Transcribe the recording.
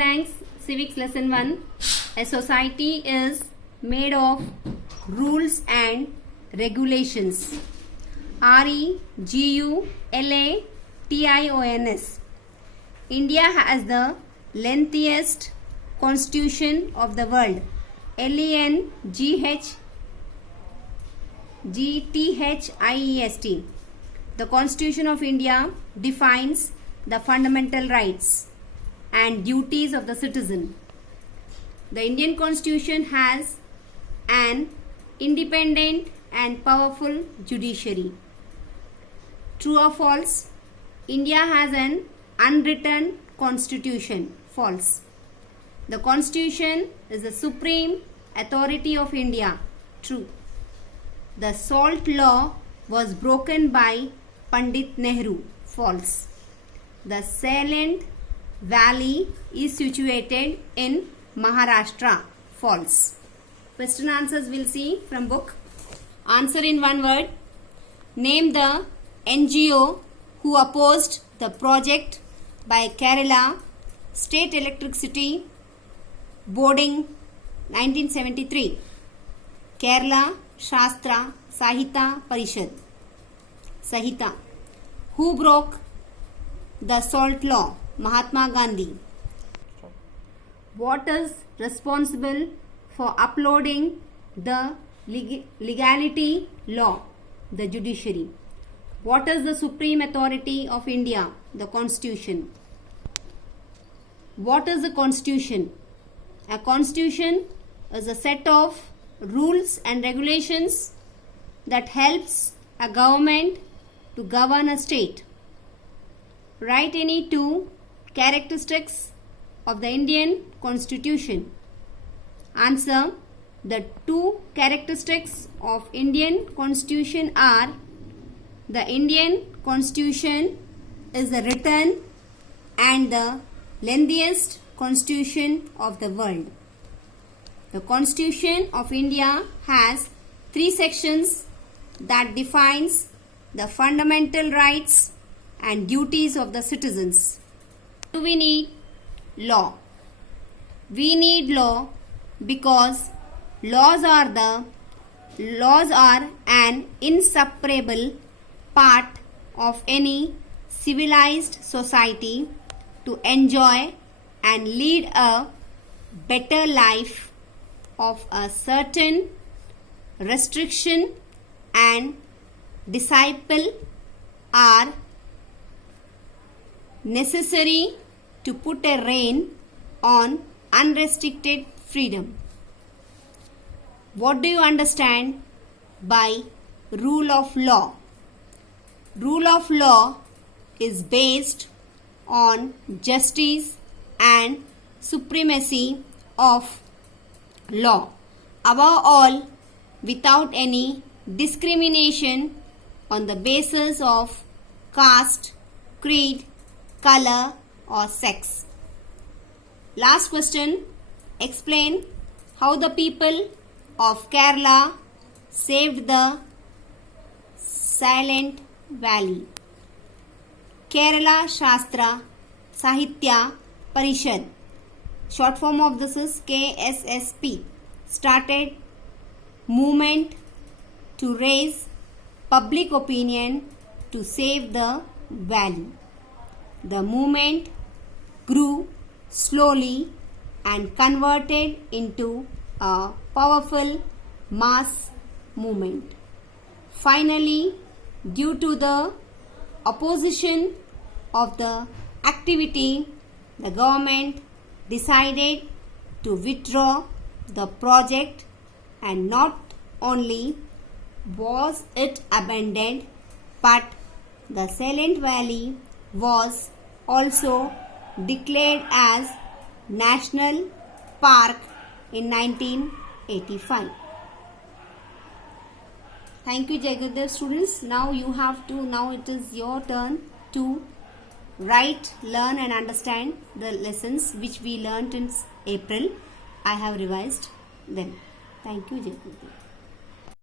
Thanks. Civics lesson 1. A society is made of rules and regulations. REGULATIONS. India has the lengthiest constitution of the world. LENGHGTHIEST. The Constitution of India defines the fundamental rights and duties of the citizen. The Indian Constitution has an independent and powerful judiciary. True or false? India has an unwritten constitution. False. The Constitution is the supreme authority of India. True. The salt law was broken by Pandit Nehru. False. The Salient Valley is situated in Maharashtra. False. Question answers we'll see from book. Answer in one word. Name the NGO who opposed the project by Kerala State Electricity Boarding 1973. Kerala Shastra Sahita Parishad. Sahita. Who broke the salt law? Mahatma Gandhi. What is responsible for uploading the legality law? The judiciary. What is the supreme authority of India? The Constitution. What is the Constitution? A Constitution is a set of rules and regulations that helps a government to govern a state. Write any two characteristics of the Indian Constitution. Answer. The two characteristics of Indian Constitution are: the Indian Constitution is the written and the lengthiest constitution of the world. The Constitution of India has 3 sections that defines the fundamental rights and duties of the citizens. Do we need law? We need law because laws are an inseparable part of any civilized society to enjoy and lead a better life of a certain restriction and disciple are necessary to put a rein on unrestricted freedom. What do you understand by rule of law? Rule of law is based on justice and supremacy of law. Above all, without any discrimination on the basis of caste, creed, color or sex. Last question. Explain how the people of Kerala saved the Salient Valley. Kerala Shastra Sahitya Parishad, short form of this is KSSP, started movement to raise public opinion to save the valley. The movement grew slowly and converted into a powerful mass movement. Finally, due to the opposition of the activity, the government decided to withdraw the project, and not only was it abandoned, but the Salient Valley was also declared as National Park in 1985. Thank you, Jagadev students. Now it is your turn to write, learn and understand the lessons which we learnt in April. I have revised them. Thank you, Jagadev.